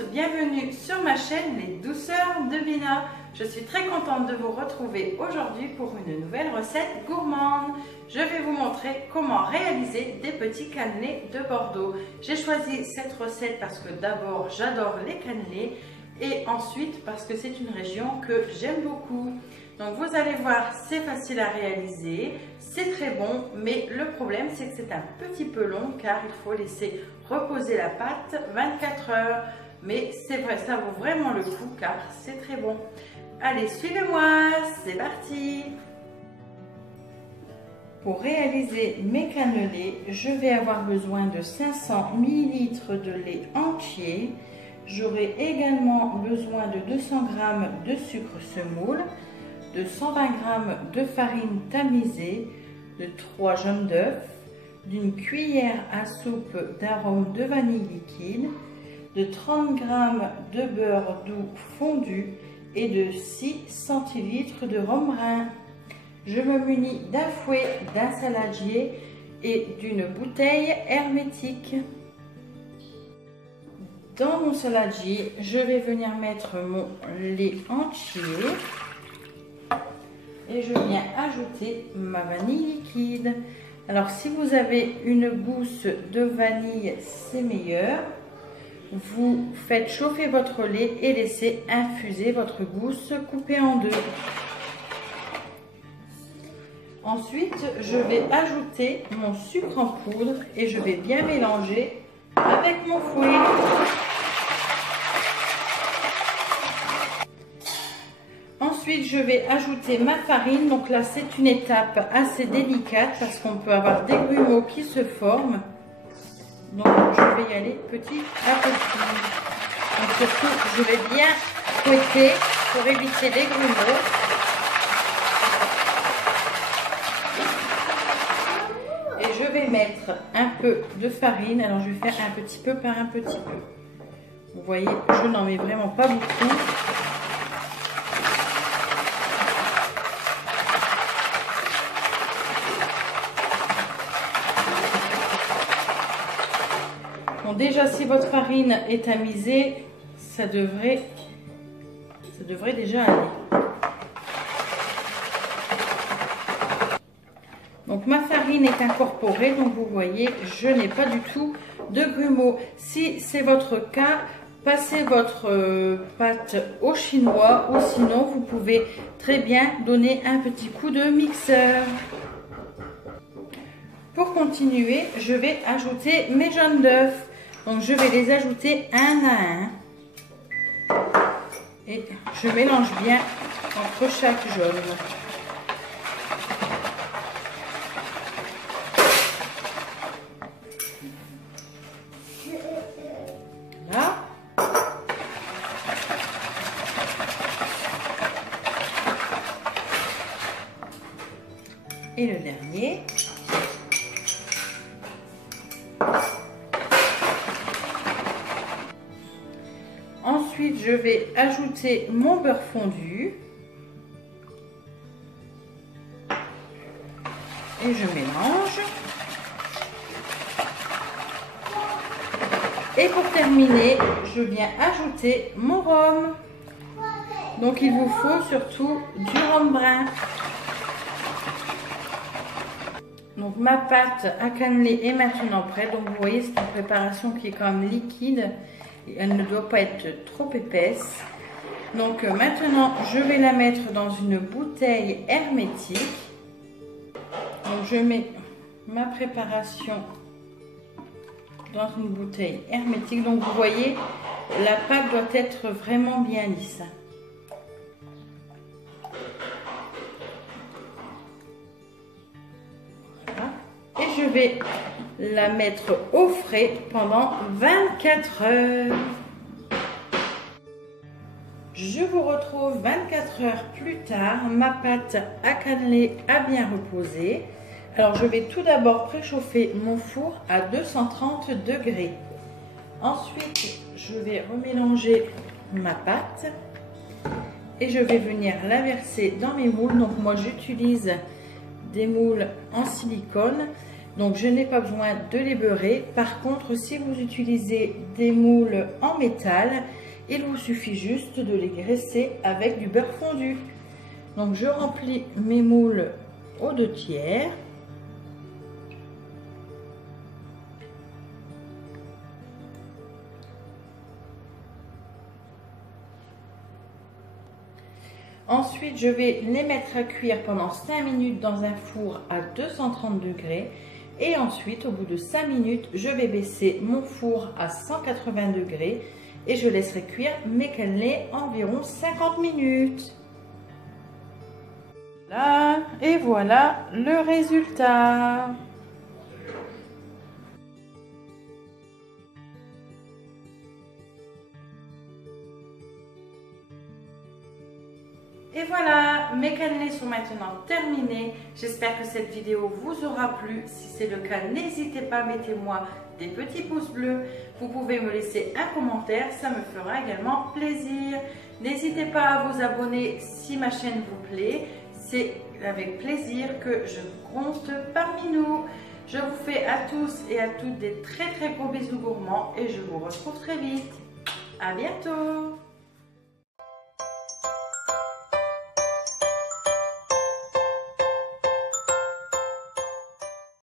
tous, bienvenue sur ma chaîne Les Douceurs de Vina. Je suis très contente de vous retrouver aujourd'hui pour une nouvelle recette gourmande. Je vais vous montrer comment réaliser des petits cannelés de Bordeaux. J'ai choisi cette recette parce que d'abord j'adore les cannelés et ensuite parce que c'est une région que j'aime beaucoup. Donc vous allez voir, c'est facile à réaliser, c'est très bon, mais le problème c'est que c'est un petit peu long car il faut laisser reposer la pâte 24 heures. Mais c'est vrai, ça vaut vraiment le coup car c'est très bon. Allez, suivez-moi, c'est parti! Pour réaliser mes cannelés, je vais avoir besoin de 500 ml de lait entier. J'aurai également besoin de 200 g de sucre semoule, de 120 g de farine tamisée, de 3 jaunes d'œufs, d'une cuillère à soupe d'arôme de vanille liquide, de 30 g de beurre doux fondu et de 6 centilitres de rhum brun. Je me munis d'un fouet, d'un saladier et d'une bouteille hermétique. Dans mon saladier, je vais venir mettre mon lait entier et je viens ajouter ma vanille liquide. Alors si vous avez une gousse de vanille, c'est meilleur. Vous faites chauffer votre lait et laissez infuser votre gousse coupée en deux. Ensuite, je vais ajouter mon sucre en poudre et je vais bien mélanger avec mon fouet. Ensuite, je vais ajouter ma farine. Donc là, c'est une étape assez délicate parce qu'on peut avoir des grumeaux qui se forment. Donc, je vais y aller petit à petit. Donc, surtout, je vais bien fouetter pour éviter les grumeaux. Et je vais mettre un peu de farine. Alors, je vais faire un petit peu par un petit peu. Vous voyez, je n'en mets vraiment pas beaucoup. Bon, déjà, si votre farine est tamisée, ça devrait déjà aller. Donc ma farine est incorporée, donc vous voyez, je n'ai pas du tout de grumeaux. Si c'est votre cas, passez votre pâte au chinois ou sinon vous pouvez très bien donner un petit coup de mixeur. Pour continuer, je vais ajouter mes jaunes d'œufs. Donc je vais les ajouter un à un et je mélange bien entre chaque jaune. Là. Et le dernier. Ensuite, je vais ajouter mon beurre fondu et je mélange. Et pour terminer, je viens ajouter mon rhum. Donc, il vous faut surtout du rhum brun. Donc, ma pâte à cannelé est maintenant prête. Donc, vous voyez, c'est une préparation qui est quand même liquide. Elle ne doit pas être trop épaisse. Donc maintenant, je vais la mettre dans une bouteille hermétique. Donc je mets ma préparation dans une bouteille hermétique. Donc vous voyez, la pâte doit être vraiment bien lisse. Voilà. Et je vais la mettre au frais pendant 24 heures. Je vous retrouve 24 heures plus tard. Ma pâte à cannelé a bien reposé. Alors je vais tout d'abord préchauffer mon four à 230 degrés. Ensuite, je vais remélanger ma pâte et je vais venir la verser dans mes moules. Donc moi j'utilise des moules en silicone. Donc je n'ai pas besoin de les beurrer. Par contre, si vous utilisez des moules en métal, il vous suffit juste de les graisser avec du beurre fondu. Donc je remplis mes moules aux 2/3. Ensuite, je vais les mettre à cuire pendant 5 minutes dans un four à 230 degrés. Et ensuite, au bout de 5 minutes, je vais baisser mon four à 180 degrés et je laisserai cuire mes cannelés environ 50 minutes. Là, et voilà le résultat. Et voilà, mes cannelés sont maintenant terminés. J'espère que cette vidéo vous aura plu. Si c'est le cas, n'hésitez pas, mettez-moi des petits pouces bleus. Vous pouvez me laisser un commentaire, ça me fera également plaisir. N'hésitez pas à vous abonner si ma chaîne vous plaît. C'est avec plaisir que je compte parmi nous. Je vous fais à tous et à toutes des très gros bisous gourmands et je vous retrouve très vite. À bientôt!